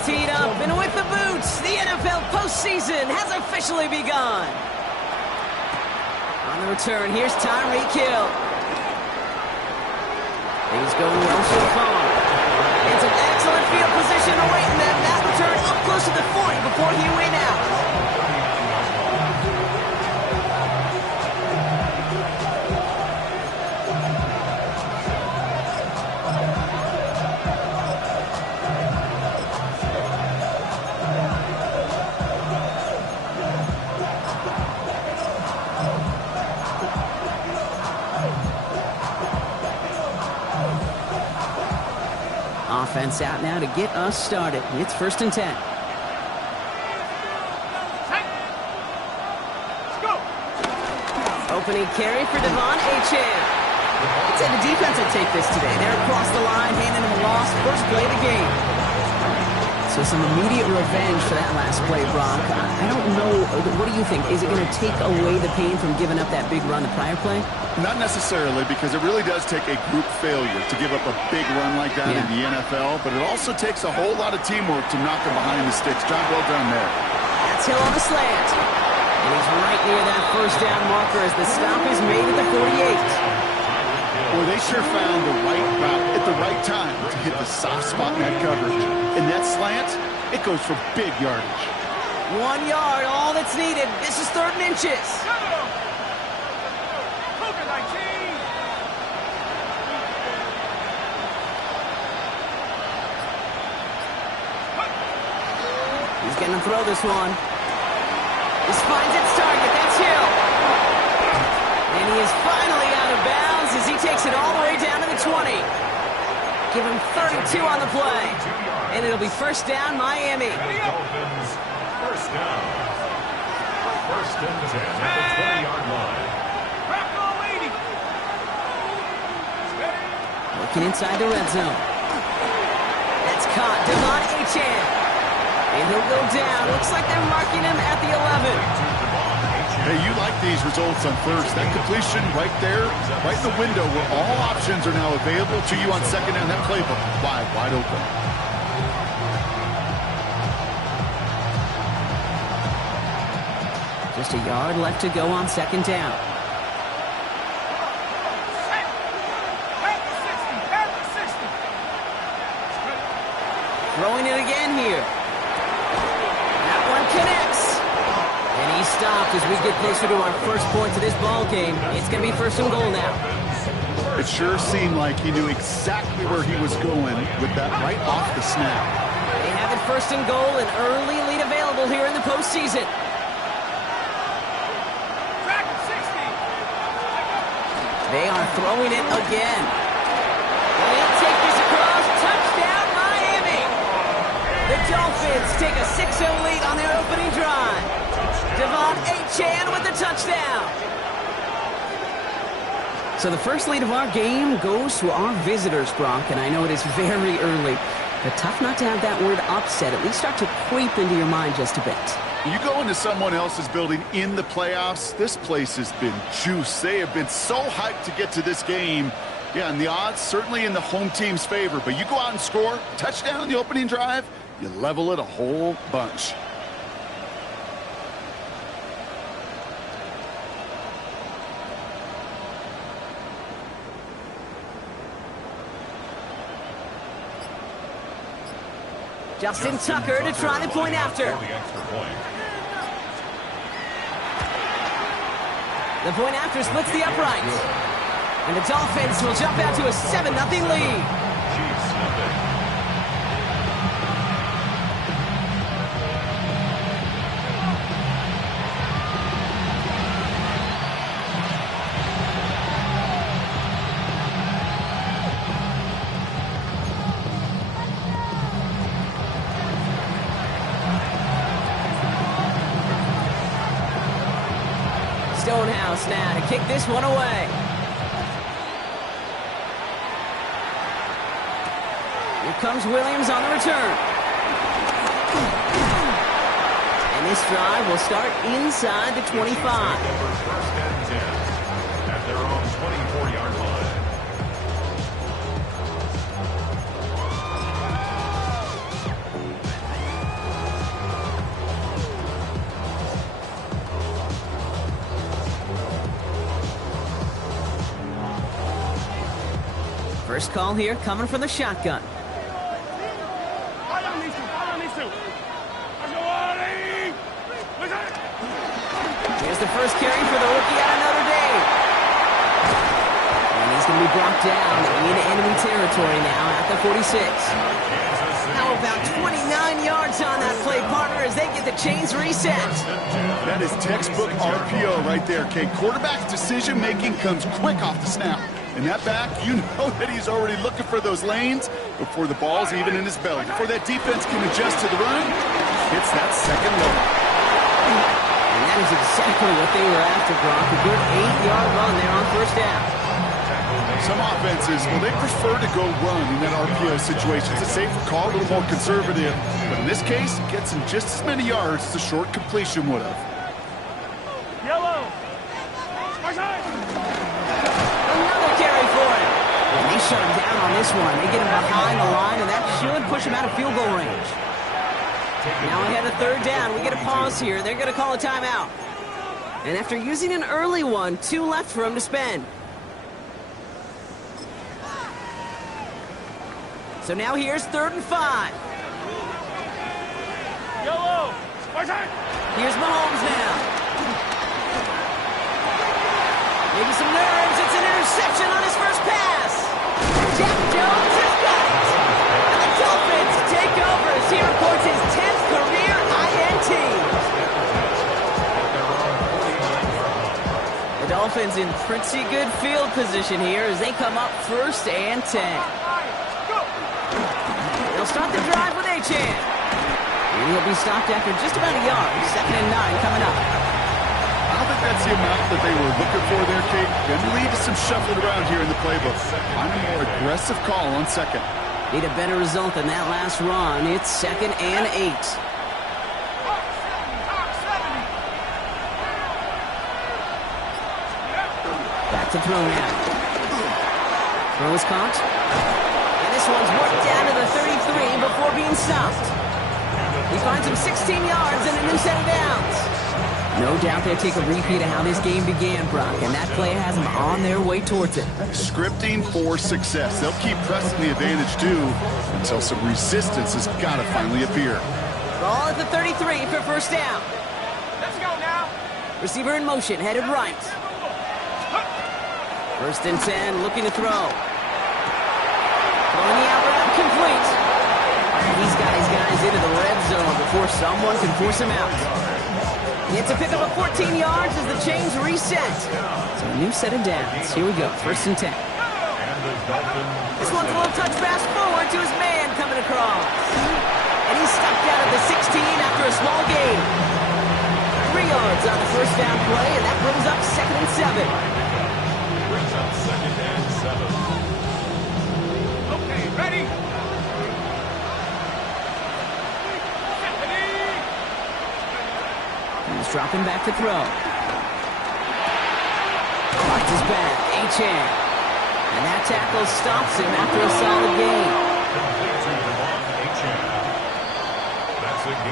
is teed up, and with the boots, the NFL postseason has officially begun. On the return, here's Tyreek Hill. Things going well so far. It's an excellent field position awaiting them. That return up close to the 40 before he went out. Offense out now to get us started. It's 1st and 10. Opening carry for Devon Achane. I'd say the defense will take this today. They're across the line, handing him a loss. First play of the game. So some immediate revenge for that last play, Brock. I don't know. What do you think? Is it going to take away the pain from giving up that big run the prior play? Not necessarily, because it really does take a group failure to give up a big run like that in the NFL, but it also takes a whole lot of teamwork to knock him behind the sticks. Job well done there. That's Hill on the slant. And he's right near that first down marker as the stop is made at the 48. Well, they sure found the right route at the right time to hit the soft spot in that coverage. And that slant, it goes for big yardage. 1 yard, all that's needed. This is 3rd and inches. He's going to throw this one. This finds its target. That's Hill. And he is finally out of bounds as he takes it all the way down to the 20. Give him 32 on the play. And it'll be 1st down, Miami. Dolphins, 1st down. 1st and 10 at the 20-yard line. Looking inside the red zone. That's caught. Devon Achane. And he'll go down. Looks like they're marking him at the 11. Hey, you like these results on first. That completion right there, right in the window where all options are now available to you on second and that playbook wide open. Just a yard left to go on 2nd down. Throwing it again here. That one connects. And he's stopped as we get closer to our first points of this ball game. It's going to be 1st and goal now. It sure seemed like he knew exactly where he was going with that right off the snap. They have it 1st and goal, an early lead available here in the postseason. They are throwing it again. They'll take this across. Touchdown, Miami. The Dolphins take a 6-0 lead on their opening drive. Devon Achane with the touchdown. So the first lead of our game goes to our visitors, Brock, and I know it is very early, but tough not to have that word upset at least start to creep into your mind just a bit. You go into someone else's building in the playoffs, this place has been juiced. They have been so hyped to get to this game. Yeah, and the odds certainly in the home team's favor, but you go out and score, touchdown in the opening drive, you level it a whole bunch. Justin Tucker to try the point after. The point after splits the uprights. And the Dolphins will jump out to a 7-0 lead. Stonehouse now to kick this one away. Here comes Williams on the return. And this drive will start inside the 25. First and 10 at their own 24-yard line. First call here coming from the shotgun. Here's the first carry for the rookie out of Notre Dame. And he's going to be brought down in enemy territory now at the 46. Now about 29 yards on that play, partner, as they get the chains reset. That is textbook RPO right there, Kate. Quarterback's decision-making comes quick off the snap. And that back, you know that he's already looking for those lanes before the ball's even in his belly. Before that defense can adjust to the run, hits that second level. And that is exactly what they were after, Brock. A good 8-yard run there on first down. Some offenses, well, they prefer to go run in that RPO situation. It's a safer call, a little more conservative. But in this case, it gets him just as many yards as a short completion would have. Yellow. Another carry for him. And they shut him down on this one. They get him behind the line, and that should push him out of field goal range. Now ahead of third down, we get a pause here. They're going to call a timeout. And after using an early one, 2 left for him to spend. So now here's 3rd and 5. Yellow. Here's Mahomes now. Maybe some nerves. It's an interception on his first pass. Jack Jones has got it. And the Dolphins take over as he reports his 10th career INT. The Dolphins in pretty good field position here as they come up 1st and 10. They'll start the drive with Achane. And he'll be stopped after just about a yard. 2nd and 9 coming up. I don't think that's the amount that they were looking for there, Kate. Going to lead to some shuffling around here in the playbook. I'm a more aggressive call on 2nd. Need a better result than that last run. It's 2nd and 8. Back to throw now. Throw is caught. And this one's worked down to the 33 before being stopped. He finds him 16 yards and a new set of downs. No doubt they'll take a repeat of how this game began, Brock, and that play has them on their way towards it. Scripting for success. They'll keep pressing the advantage, too, until some resistance has got to finally appear. Ball at the 33 for first down. Let's go now. Receiver in motion, headed right. 1st and 10, looking to throw. Throwing the out route, complete. He's got his guys into the red zone before someone can force him out. It's a pick up of 14 yards as the chains reset. So a new set of downs. Here we go, 1st and 10. This one's a little touch pass forward to his man coming across. And he's stopped out at the 16 after a small gain. 3 yards on the first down play, and that brings up 2nd and 7. Brings up 2nd and 7. Okay, ready. He's dropping back to throw. Locked his back, Achane. And that tackle stops him after a solid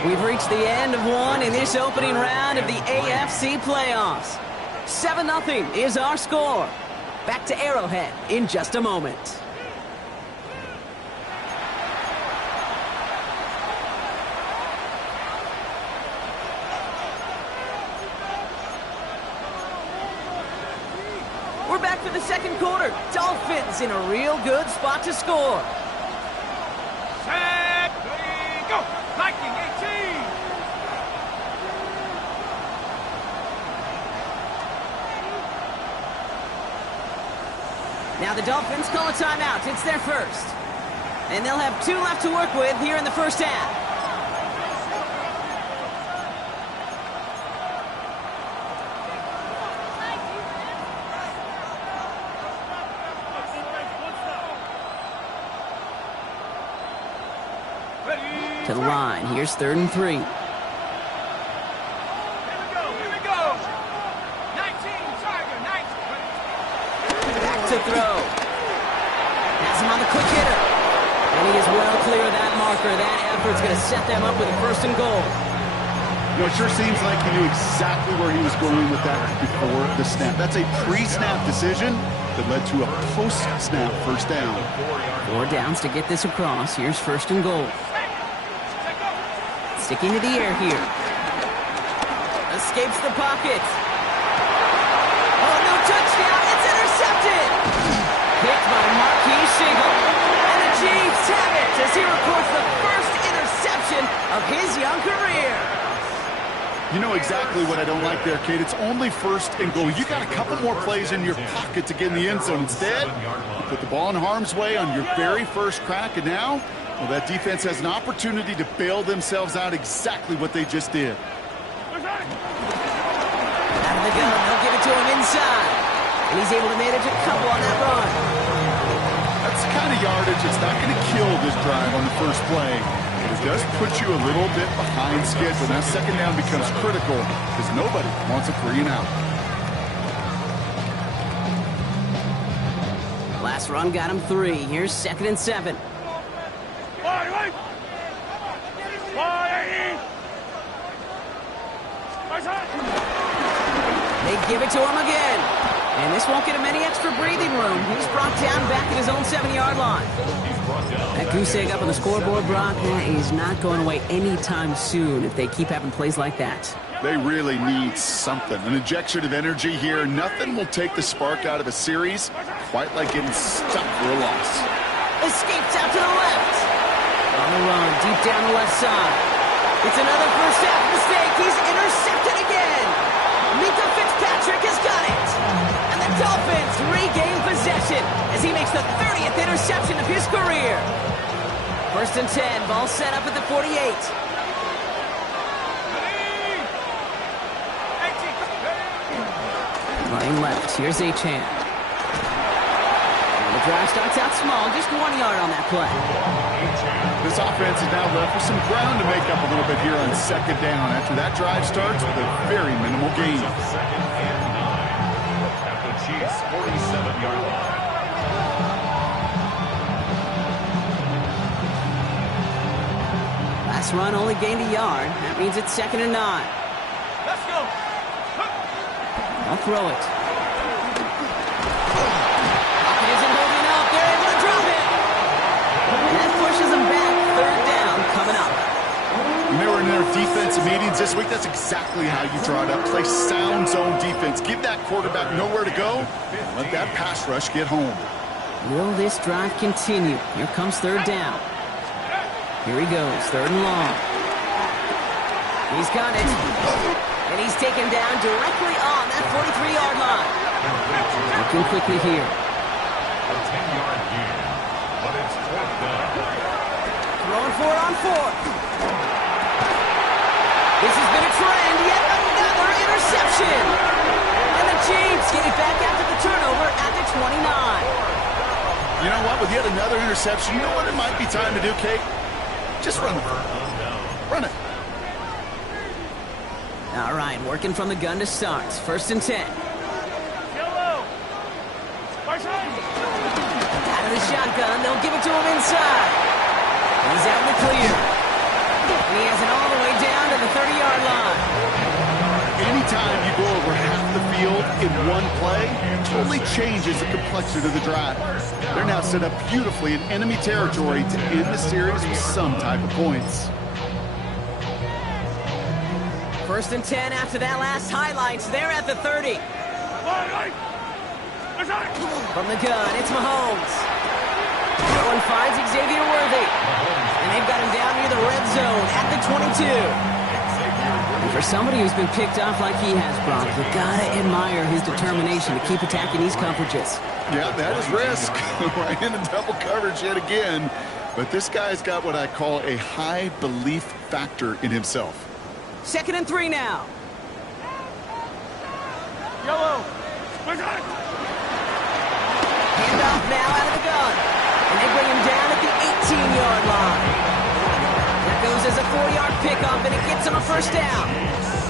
gain. We've reached the end of one in this opening round of the AFC playoffs. 7-0 is our score. Back to Arrowhead in just a moment. We're back for the second quarter. Dolphins in a real good spot to score. Set, ready, go. Lightning 18. Now the Dolphins call a timeout. It's their first. And they'll have 2 left to work with here in the first half. To the line. Here's 3rd and 3. Here we go. 19, Tiger, 19. Back to throw. Has him on the quick hitter. And he is well clear of that marker. That effort's going to set them up with a 1st and goal. You know, it sure seems like he knew exactly where he was going with that before the snap. That's a pre-snap decision. that led to a post-snap first down. 4 downs to get this across. Here's 1st and goal. Sticking to the air here. Escapes the pocket. Oh, no touchdown. It's intercepted. Picked by Marquise Shingle. And the Chiefs have it as he records the first interception of his young career. You know exactly what I don't like there, Kate. It's only 1st and goal. You got a couple more plays in your pocket to get in the end zone. Instead, you put the ball in harm's way on your very first crack, and now, well, that defense has an opportunity to bail themselves out exactly what they just did. Out of the gun, they'll give it to him inside. And he's able to manage a couple on that run. That's the kind of yardage that's not going to kill this drive on the first play. But it does put you a little bit behind schedule. Now 2nd down becomes critical because nobody wants a 3 and out. Last run got him 3. Here's 2nd and 7. They give it to him again. And this won't get him any extra breathing room. He's brought down back at his own 7-yard line. That goose egg up on the scoreboard, Brock, is not going away anytime soon if they keep having plays like that. They really need something. An injection of energy here. Nothing will take the spark out of a series quite like getting stuck for a loss. Escapes out to the left. On the run, deep down the left side. It's another first half mistake. He's intercepted again. Minka Fitzpatrick has got it. And the Dolphins regain possession as he makes the 30th interception of his career. 1st and 10, ball set up at the 48. Line left, here's Achane. The drive starts out small, just 1 yard on that play. This offense is now left with some ground to make up a little bit here on 2nd down after that drive starts with a very minimal gain. 2nd and 9 at the Chiefs' 47-yard line. Last run only gained a yard. That means it's 2nd and 9. Let's go. I'll throw it. Pocket isn't holding up. They're able to drop it. That pushes them back. 3rd down coming up. When they were in their defensive meetings this week, that's exactly how you draw it up. Play sound zone defense. Give that quarterback nowhere to go. Let that pass rush get home. Will this drive continue? Here comes 3rd down. Here he goes, 3rd and long. He's got it. And he's taken down directly on that 43-yard line. Looking quickly here. A 10-yard gain, but it's 4th down. Throwing for it on 4th. This has been a trend. Yet another interception. And the Chiefs get it back after the turnover at the 29. You know what? With yet another interception, you know what it might be time to do, Kate? Just run it. Run it. All right, working from the gun to start. 1st and 10. Yellow. Out of the shotgun, they'll give it to him inside. He's out in the clear. And he has it all the way down to the 30-yard line. Anytime you go over half the field in one play, it totally changes the complexion of the drive. They're now set up beautifully in enemy territory to end the series with some type of points. 1st and 10 after that last highlights. They're at the 30. From the gun, it's Mahomes. Owen finds Xavier Worthy. And they've got him down near the red zone at the 22. And for somebody who's been picked off like he has, Brock, you gotta admire his determination to keep attacking these coverages. Yeah, that is risk. Right in the double coverage yet again. But this guy's got what I call a high belief factor in himself. 2nd and 3 now. Yellow. Handoff now out of the gun. And they bring him down at the 18-yard line. That goes as a 4-yard pickup, and it gets him a 1st down.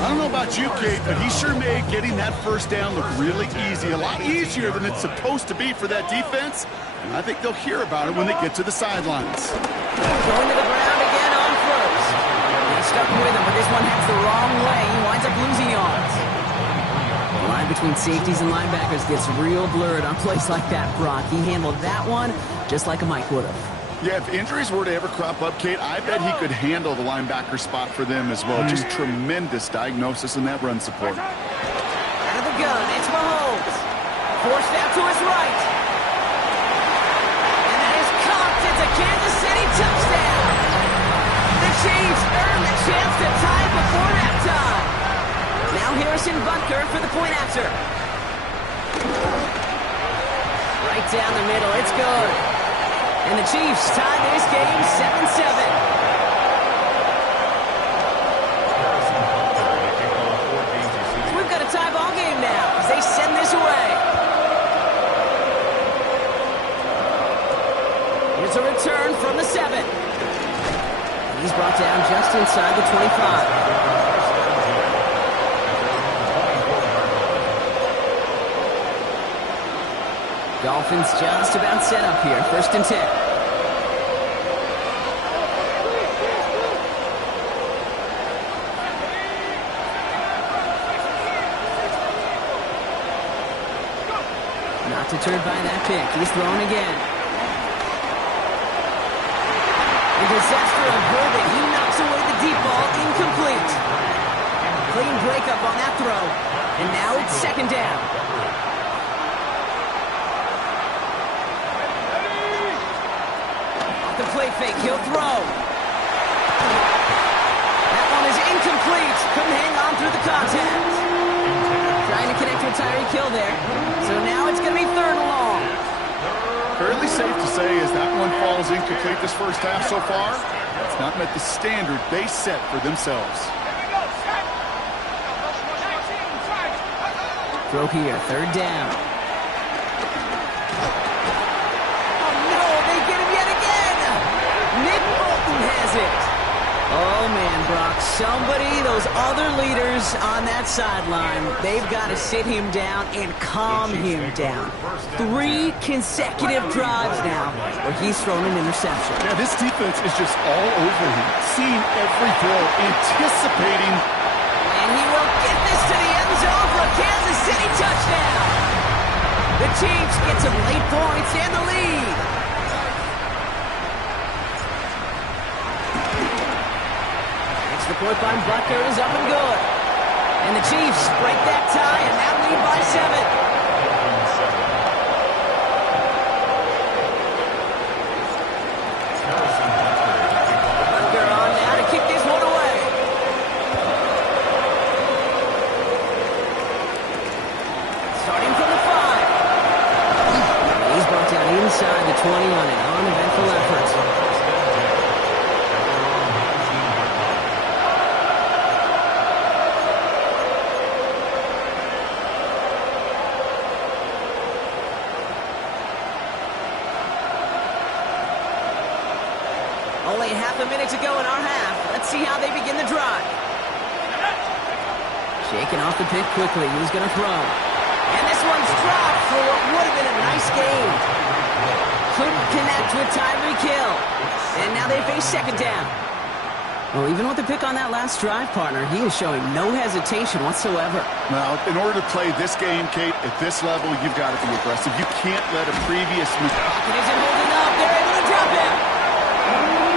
I don't know about you, Kate, but he sure made getting that 1st down look really easy. A lot easier than it's supposed to be for that defense. And I think they'll hear about it when they get to the sidelines. Going to the ground again on 1st. They stuck with him, but this one heads the wrong way. He winds up losing yards. line between safeties and linebackers gets real blurred on plays like that, Brock. He handled that one just like a Mike would have. Yeah, if injuries were to ever crop up, Kate, I bet he could handle the linebacker spot for them as well. Just tremendous diagnosis in that run support. Out of the gun, it's Mahomes. Forced out to his right. And that is caught. It's a Kansas City touchdown. The Chiefs earn the chance to tie it before halftime. Now Harrison Butker for the point after. Right down the middle, it's good. And the Chiefs tie this game 7-7. So we've got a tie ball game now as they send this away. Here's a return from the 7. He's brought down just inside the 25. Dolphins just about set up here. 1st and 10. Not deterred by that pick. He's throwing again. A disaster averted. He knocks away the deep ball. Incomplete. Clean breakup on that throw. And now it's 2nd down. The play fake, he'll throw. That one is incomplete. Couldn't hang on through the contact. Trying to connect with Tyreek Hill there. So now it's going to be 3rd and long. Fairly safe to say as that one falls incomplete this first half so far, it's not met the standard they set for themselves. Throw here, 3rd down. Has it. Oh, man, Brock. Somebody, those other leaders on that sideline, they've got to sit him down and calm him down. 3 consecutive drives now where he's thrown an interception. Yeah, this defense is just all over him. Seeing every throw, anticipating. And he will get this to the end zone for a Kansas City touchdown. The Chiefs get some late points and the lead. The point by Butker is up and good. And the Chiefs break that tie and now lead by 7. Butker on now to kick this one away. Starting from the 5. He's brought down inside the 20 on an uneventful effort. Only half a minute to go in our half. Let's see how they begin the drive. Shaking off the pick quickly. He's going to throw. And this one's dropped for what would have been a nice game. Couldn't connect with Tyreek Hill. And now they face 2nd down. Well, even with the pick on that last drive, partner, he is showing no hesitation whatsoever. Well, in order to play this game, Kate, at this level, you've got to be aggressive. You can't let a previous move. Pocket isn't holding up. They're able to drop him.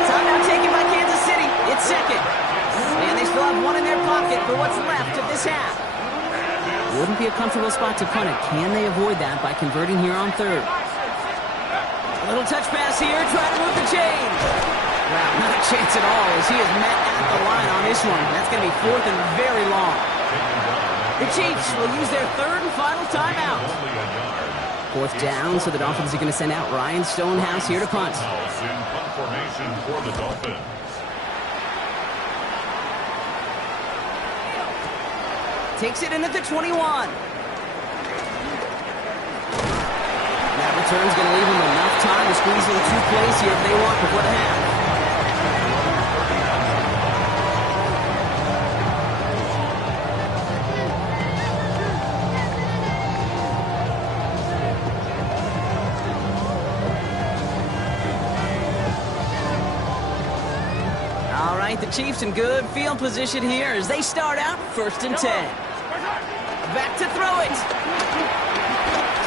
Timeout taken by Kansas City. It's 2nd. And they still have one in their pocket for what's left of this half. Wouldn't be a comfortable spot to punt it. Can they avoid that by converting here on 3rd? A little touch pass here. Try to move the chains. Wow, not a chance at all as he is met at the line on this one. That's going to be 4th and very long. The Chiefs will use their 3rd and final timeout. 4th down, so the Dolphins are going to send out Ryan Stonehouse here to punt. Formation for the Dolphins. Takes it in at the 21. That return's going to leave them enough time to squeeze in 2 plays here if they want before the half. The Chiefs in good field position here as they start out 1st and 10. back to throw it.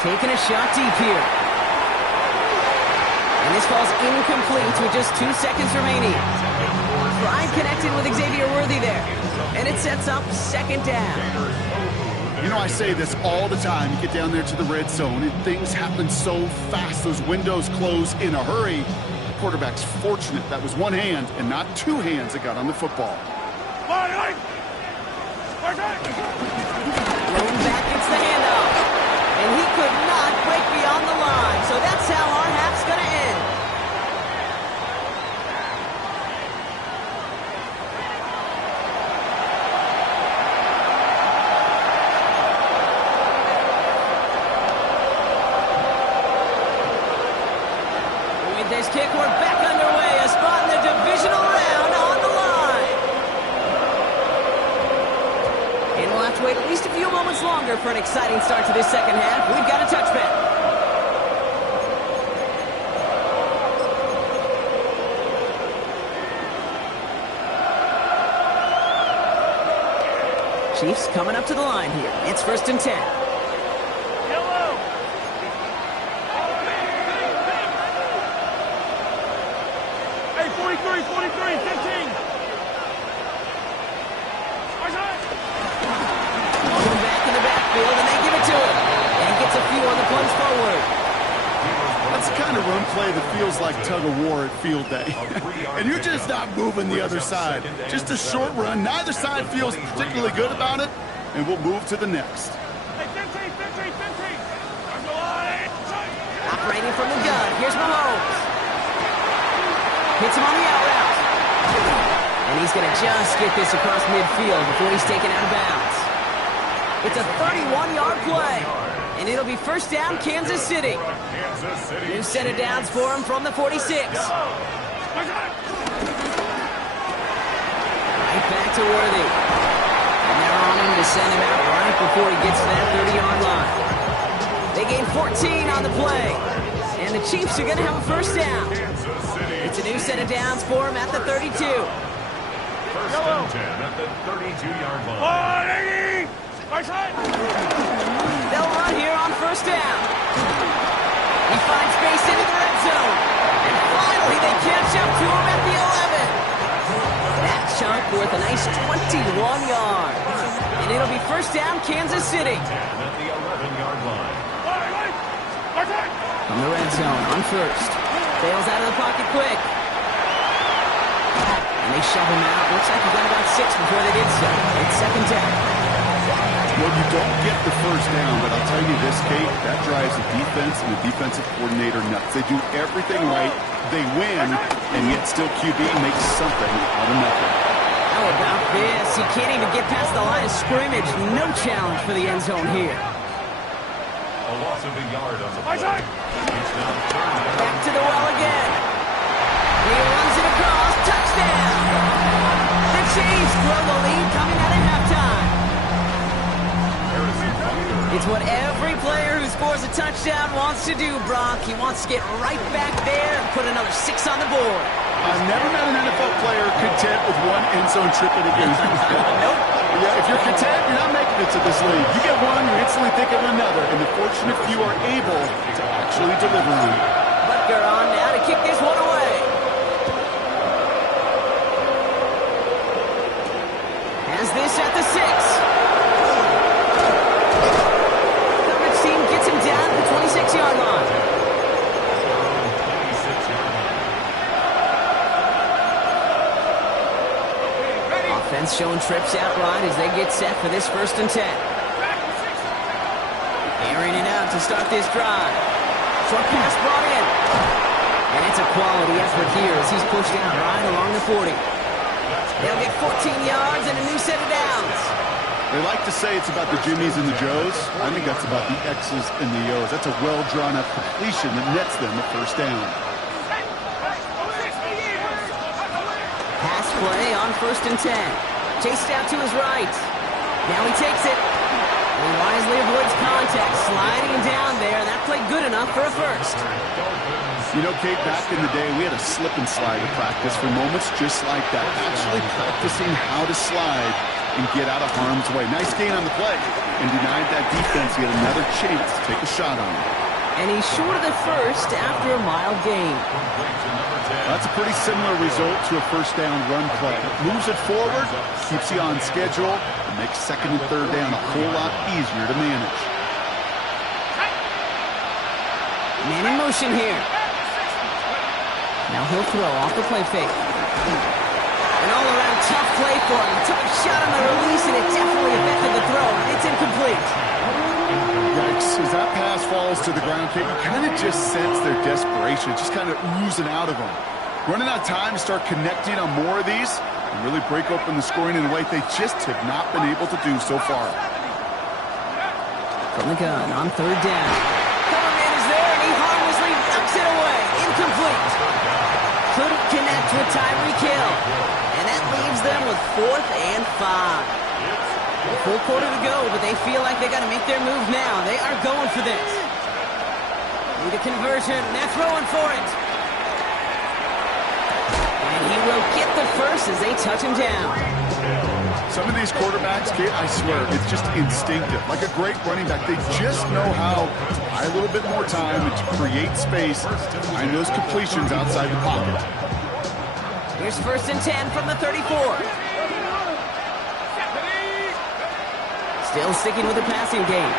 Taking a shot deep here. And this falls incomplete with just 2 seconds remaining. Pride connected with Xavier Worthy there. And it sets up second down. You know, I say this all the time. You get down there to the red zone, and things happen so fast. Those windows close in a hurry. The quarterback's fortunate that was one hand and not two hands that got on the football. Rolling back gets the handoff. And he could not break beyond the line. So that's how our half's going to end. With this kick, we're back underway. A spot in the divisional round on the line. And we'll have to wait at least a few moments longer for an exciting start to this second half. We've got a touchback. Chiefs coming up to the line here. It's 1st and 10. Yellow. Hey, 43, 43, 15. Going back in the backfield, and they give it to him. And gets a few on the plunge forward. That's the kind of run play that feels like tug-of-war at field day. And you're just not moving the other side. Just a short run. Neither side feels particularly good about it, and we'll move to the next. Hey, 15, 15, 15. Operating from the gun. Here's Mahomes. Hits him on the out route. And he's going to just get this across midfield before he's taken out of bounds. It's a 31-yard play. And it'll be 1st down, Kansas City. New set of downs for him from the 46. Right back to Worthy. And they're on him to send him out right before he gets to that 30-yard line. They gain 14 on the play. And the Chiefs are going to have a 1st down. It's a new set of downs for him at the 32. 1st and 10 at the 32-yard line. They'll run here on 1st down. He finds space into the red zone. And finally, they catch up to him at the 11. That chunk worth a nice 21 yards. And it'll be 1st down, Kansas City. 10 at the 11-yard line. From the red zone on 1st. Bails out of the pocket quick. And they shove him out. Looks like he got about 6 before they did so. It's 2nd down. Well, you don't get the 1st down, but I'll tell you this, Kate, that drives the defense and the defensive coordinator nuts. They do everything right, they win, and yet still QB makes something out of nothing. How about this? He can't even get past the line of scrimmage. No challenge for the end zone here. A loss of a yard on the play. It's now 3rd down. Back to the well again. He runs it across. Touchdown! The Chiefs grow the lead coming out of halftime. It's what every player who scores a touchdown wants to do, Brock. He wants to get right back there and put another 6 on the board. I've never met an NFL player content with one end zone trip in a game. Nope. Yeah, if you're content, you're not making it to this league. You get one, you instantly think of another, and the fortunate few are able to actually deliver on it. Butker on now to kick this one away. Has this at the 6. Coverage team gets him down at the 26-yard line. Offense showing trips out right as they get set for this 1st and 10. Airing it out to start this drive. Short pass brought in. And it's a quality effort here as he's pushed out right along the 40. They'll get 14 yards and a new set of downs. They like to say it's about the Jimmies and the Joes. I think that's about the X's and the O's. That's a well-drawn-up completion that nets them a 1st down. Pass play on 1st and 10. Chased out to his right. Now he takes it. And he wisely avoids contact, sliding down there. That played good enough for a 1st. You know, Kate, back in the day, we had a slip and slide at practice for moments just like that. Actually practicing how to slide and get out of harm's way. Nice gain on the play and denied that defense yet another chance to take a shot on him. And he's short of the first after a mild gain. That's a pretty similar result to a first down run play. Moves it forward, keeps you on schedule, and makes second and third down a whole lot easier to manage. Man in motion here. Now he'll throw off the play fake. An all-around tough play for him. Took a shot on the release, and it definitely affected the throw. It's incomplete. Yikes, as that pass falls to the ground, Kate, you kind of just sense their desperation, just kind of oozing out of them. Running out of time to start connecting on more of these and really break open the scoring in a way they just have not been able to do so far. From the gun on third down. Coverman is there, and he harmlessly knocks it away. Incomplete. Couldn't connect with Tyreek Hill. And that leaves them with 4th and 5. A full quarter to go, but they feel like they got to make their move now. They are going for this. Need a conversion, and they're throwing for it. And he will get the first as they touch him down. Some of these quarterbacks, Kate, I swear, it's just instinctive. Like a great running back, they just know how to buy a little bit more time and to create space to find those completions outside the pocket. Here's 1st and 10 from the 34. Still sticking with the passing game.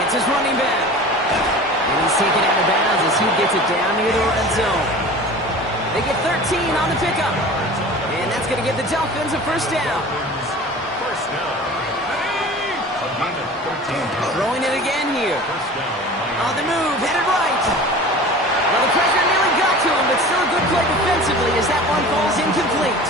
Hits his running back. And he's taken out of bounds as he gets it down near the red zone. They get 13 on the pickup. And that's going to give the Dolphins a first down. Throwing it again here. On the move, headed right. Well, the pressure nearly got to him, but still a good play defensively as that one falls incomplete.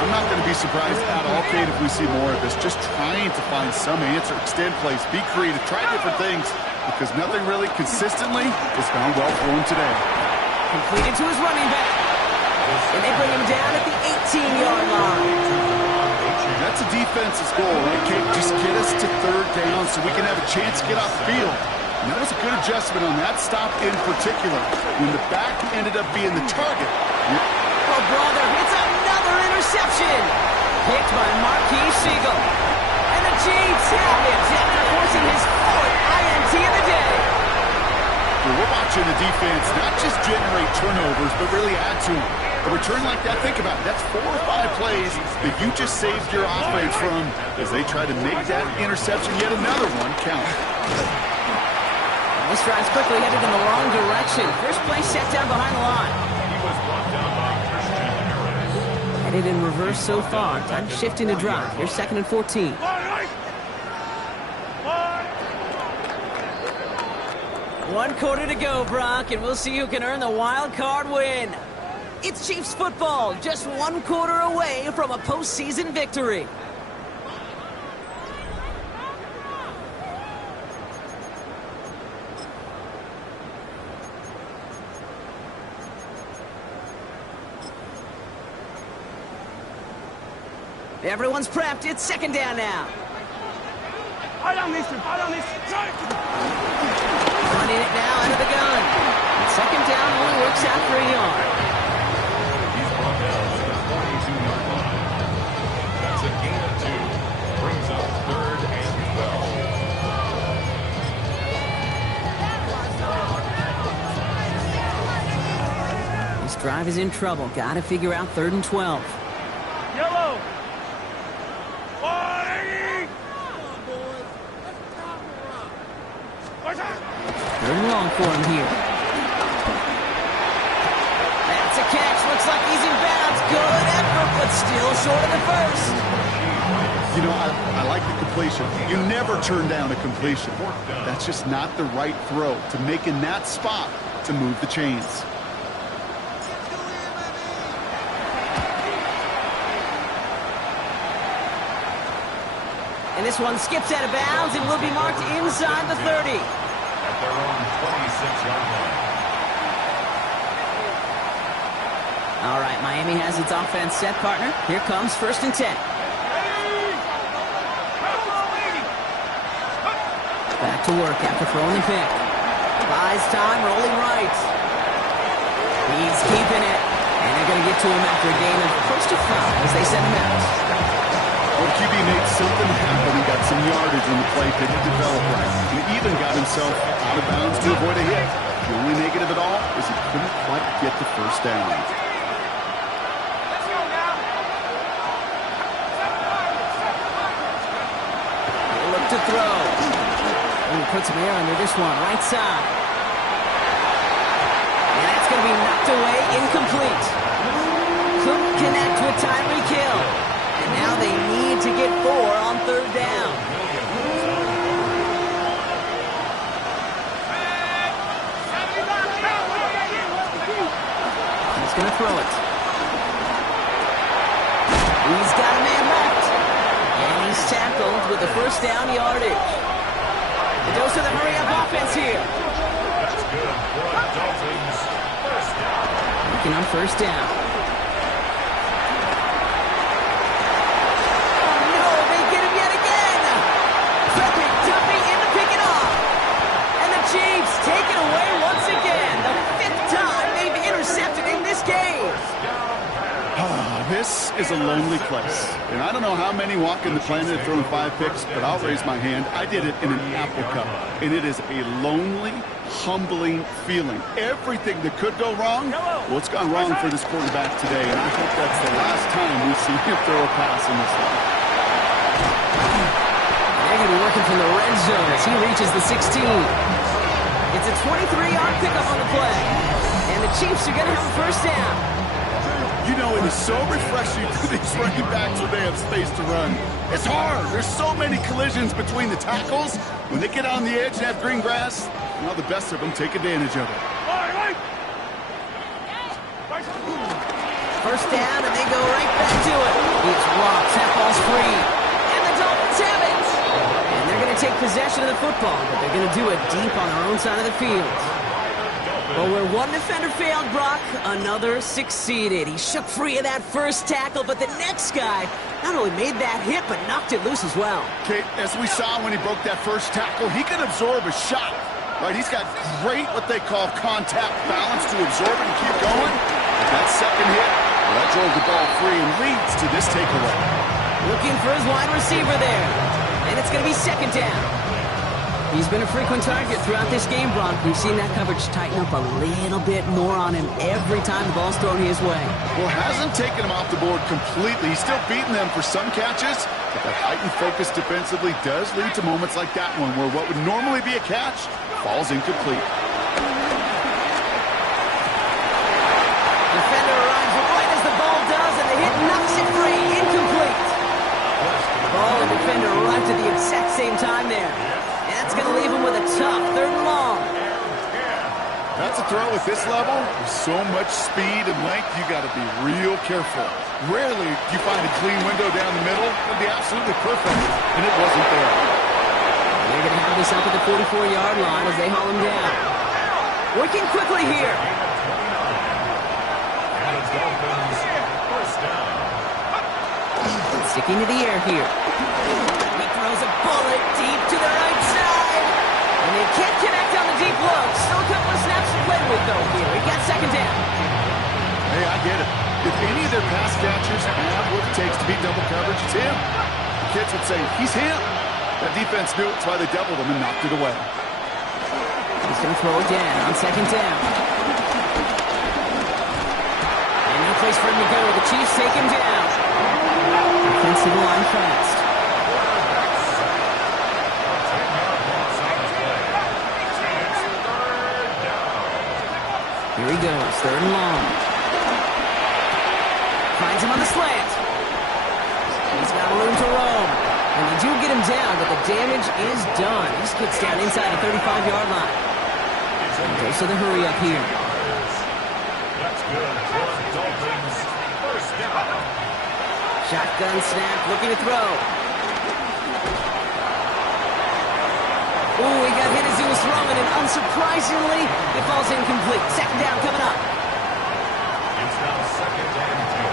I'm not going to be surprised at all, Kate, if we see more of this. Just trying to find some answer, extend plays, be creative, try different things, because nothing really consistently has gone well for him today. Completed to his running back. And they bring him down at the 18-yard line. That's a defense's goal, right, Kate? Just get us to third down so we can have a chance to get off the field. And that was a good adjustment on that stop in particular. When the back ended up being the target. Oh, brother, it's another interception. Picked by Marquis Siegel. And the Chiefs have it after forcing his 4th INT of the day. Well, we're watching the defense not just generate turnovers, but really add to them. A return like that, think about it. That's 4 or 5 plays that you just saved your offense from as they try to make that interception, yet another one, count. This drive's quickly headed in the wrong direction. First play set down behind the line. Headed in reverse so far. Time shifting to drive. Here's 2nd and 14. One quarter to go, Brock, and we'll see who can earn the wild card win. It's Chiefs football, just 1 quarter away from a postseason victory. Everyone's prepped. It's 2nd down now. Running it now out of the gun. And 2nd down only works out for a yard. He's brought down to the 42-yard line. That's a gain of 2. Brings up 3rd and 12. This drive is in trouble. Got to figure out 3rd and 12. Yellow. 3rd and long for him here. That's a catch. Looks like he's in bounds. Good effort, but still short of the first. You know, I like the completion. You never turn down a completion. That's just not the right throw to make in that spot to move the chains. And this one skips out of bounds and will be marked inside the 30. At their own 26-yard line. All right, Miami has its offense set, partner. Here comes 1st and 10. Back to work after throwing the pick. Buys time, rolling right. He's keeping it. And they're going to get to him after a gain of close to 5 as they send him out. Well, the QB made something happen and got some yardage on the play, didn't develop right. He even got himself out of bounds to avoid a hit. The only negative at all is he couldn't quite get the first down. Look to throw. And he puts some air under this one, right side. And that's going to be knocked away, incomplete. Couldn't connect with Tyreek Hill. And now they need to get 4 on third down. He's going to throw it. He's got a man left. And he's tackled with the first down yardage. The dose of the hurry-up offense here. That's good for the Dolphins. First down. Looking on first down. Oh, no, they get him yet again. Frederick Duffy in to pick it off. And the Chiefs take it away once again. The 5th time they've intercepted in this game. This is a lonely place. And I don't know how many walk in the planet have thrown 5 picks, but I'll raise my hand. I did it in an Apple Cup. And it is a lonely, humbling feeling. Everything that could go wrong, well, it's gone wrong for this quarterback today. And I hope that's the last time we see him throw a pass in this one. They're going to be working from the red zone as he reaches the 16. It's a 23-yard pickup on the play. And the Chiefs are going to have a first down. You know, it is so refreshing for these running backs when they have space to run. It's hard. There's so many collisions between the tackles. When they get on the edge and have green grass, well, the best of them take advantage of it. First down, and they go right back to it. It's Ross. That ball's free. And the Dolphins have it. And they're going to take possession of the football, but they're going to do it deep on their own side of the field. Well, where one defender failed, Brock, another succeeded. He shook free of that first tackle, but the next guy not only made that hit, but knocked it loose as well. Kate, as we saw when he broke that first tackle, he can absorb a shot. Right? He's got great, what they call contact balance to absorb it and keep going. But that second hit, well, that drove the ball free and leads to this takeaway. Looking for his wide receiver there. And it's going to be second down. He's been a frequent target throughout this game, Brock. We've seen that coverage tighten up a little bit more on him every time the ball's thrown his way. Well, hasn't taken him off the board completely. He's still beating them for some catches, but that heightened focus defensively does lead to moments like that one where what would normally be a catch falls incomplete. Defender arrives right as the ball does, and the hit knocks it free. Incomplete. Ball and defender arrived at the exact same time there. That's going to leave him with a tough 3rd and long. That's a throw at this level. With so much speed and length, you got to be real careful. Rarely do you find a clean window down the middle. It'd be absolutely perfect, and it wasn't there. They're going to have this up at the 44-yard line as they haul him down. Working quickly here. Sticking to the air here. He throws a bullet deep to the right side. And they can't connect on the deep look. Still a couple of snaps to play with, though, here. He got second down. Hey, I get it. If any of their pass catchers have what it takes to beat double coverage, it's him. The kids would say, he's him. That defense knew it. That's why they doubled him and knocked it away. He's going to throw again on second down. And no place for him to go. The Chiefs take him down. Defensive line fast. Here he goes, 3rd and long. Finds him on the slant. He's got room to roam. And they do get him down, but the damage is done. He just gets down inside the 35-yard line. And goes to the hurry up here. That's good for the Dolphins. First down. Shotgun snap, looking to throw. Ooh, he got hit as he was throwing, and unsurprisingly, it falls incomplete. Second down coming up. It's now second and 10.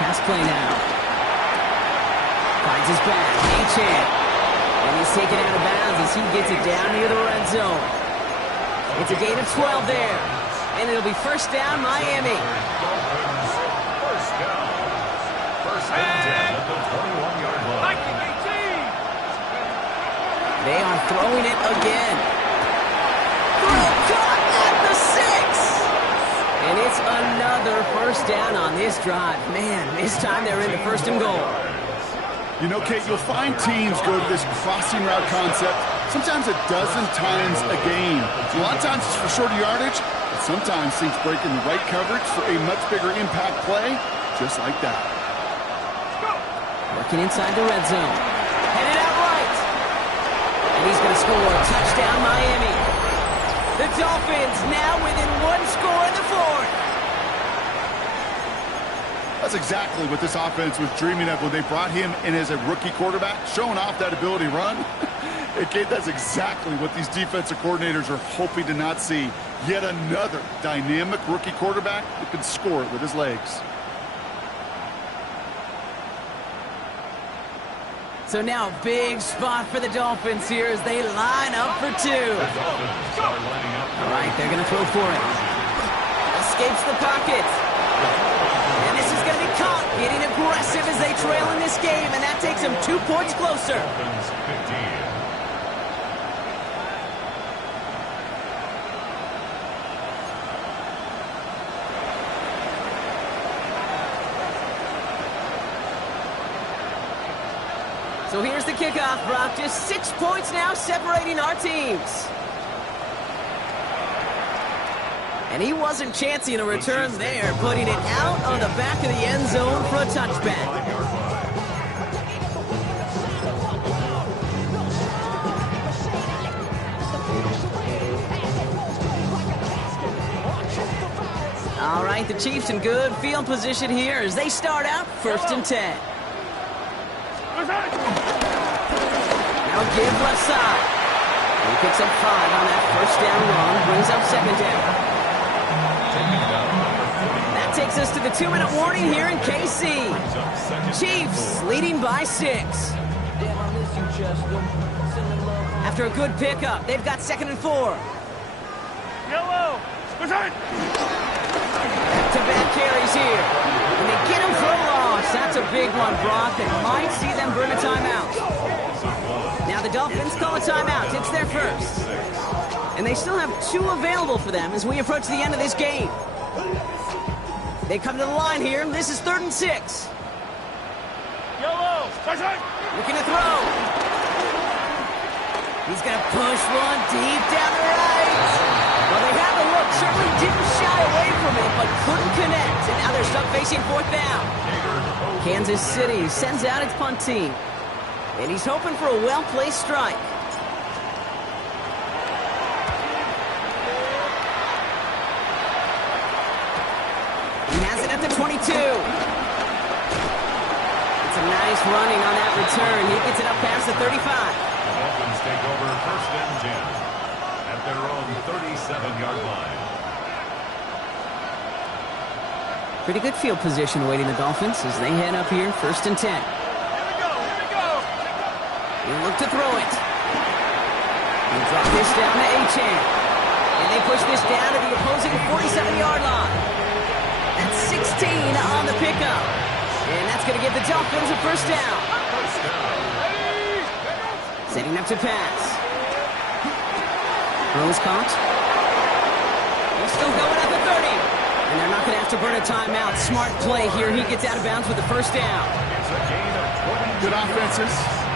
Pass play now. Finds his back. H-hand. And he's taken out of bounds as he gets it down near the red zone. It's a gain of 12 there. And it'll be first down, Miami. Dolphins, first down. First and 10 at the 21-yard line. They are throwing it again. Throw caught at the 6. And it's another first down on this drive. Man, this time they're in the first and goal. You know, Kate, you'll find teams go to this crossing route concept sometimes a dozen times a game. A lot of times it's for shorter yardage, but sometimes teams break in the right coverage for a much bigger impact play, just like that. Working inside the red zone. Headed out right. And he's going to score. Touchdown, Miami. The Dolphins now within one score in the fourth. That's exactly what this offense was dreaming of when they brought him in as a rookie quarterback, showing off that ability to run. That's exactly what these defensive coordinators are hoping to not see. Yet another dynamic rookie quarterback that can score it with his legs. So now a big spot for the Dolphins here as they line up for two. All right, they're going to throw for it. Escapes the pocket. And this is going to be caught. Getting aggressive as they trail in this game, and that takes them 2 points closer. So here's the kickoff, Brock. Just 6 points now separating our teams. And he wasn't chancing a return there, putting it out on the back of the end zone for a touchback. All right, the Chiefs in good field position here as they start out first and 10. Now give left side. He picks up 5 on that first down run, brings up second down. That takes us to the 2-minute warning here in KC. Chiefs leading by 6. After a good pickup, they've got 2nd and 4. Yellow. Back-to-back carries here. And they get him for a loss. That's a big one, Brock. They might see them burn a timeout. Now the Dolphins call a timeout. It's their first. And they still have 2 available for them as we approach the end of this game. They come to the line here. This is 3rd and 6. Yellow. Looking to throw. He's going to push one deep down the right. Well, they had the look. Certainly didn't shy away from it, but couldn't connect. And now they're stuck facing 4th down. Kansas City sends out its punt team. And he's hoping for a well-placed strike. He has it at the 22. It's a nice running on that return. He gets it up past the 35. The Dolphins take over first and 10 at their own 37-yard line. Pretty good field position awaiting the Dolphins as they head up here, 1st and 10. He look to throw it. He drop this down to Achane. And they push this down to the opposing 47-yard line. That's 16 on the pickup. And that's going to give the Dolphins a first down. Setting up to pass. Throws caught. He's still going at the 30. And they're not going to have to burn a timeout. Smart play here. He gets out of bounds with the first down. It's a gain of 20. Good offenses.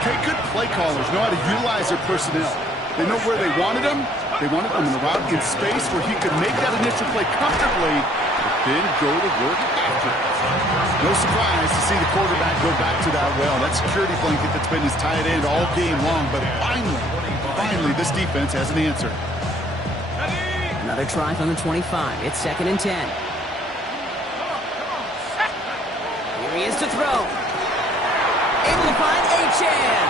Okay, good play callers know how to utilize their personnel. They know where they wanted him. They wanted him in the route in space where he could make that initial play comfortably, but then go to work after it. No surprise to see the quarterback go back to that well. That security blanket that's been his tight end all game long, but finally, this defense has an answer. Another try from the 25. It's 2nd and 10. Here he is to throw. Able to find Achane.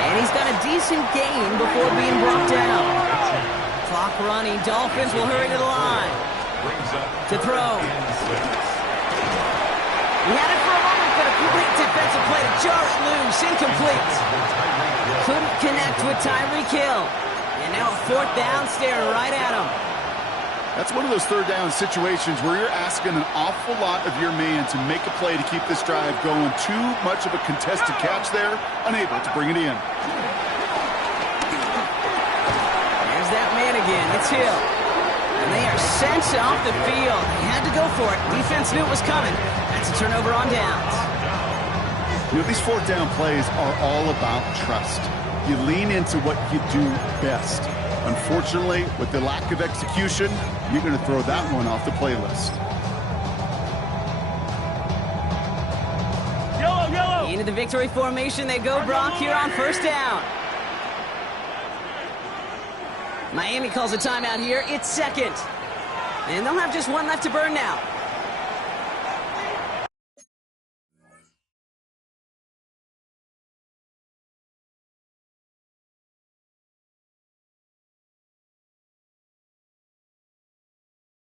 And he's got a decent gain before being brought down. Clock running. Dolphins will hurry to the line. To throw. He had it for a moment, but a great defensive play to jar it loose. Incomplete. Couldn't connect with Tyreek Hill. And now a 4th down staring right at him. That's one of those third down situations where you're asking an awful lot of your man to make a play to keep this drive going. Too much of a contested catch there, unable to bring it in. There's that man again. It's Hill. And they are sent off the field. They had to go for it. Defense knew it was coming. That's a turnover on downs. You know, these fourth down plays are all about trust. You lean into what you do best. Unfortunately, with the lack of execution, you're going to throw that one off the playlist. Yellow! Into the victory formation they go, Brock, here on first down. Miami calls a timeout here. It's second. And they'll have just one left to burn now.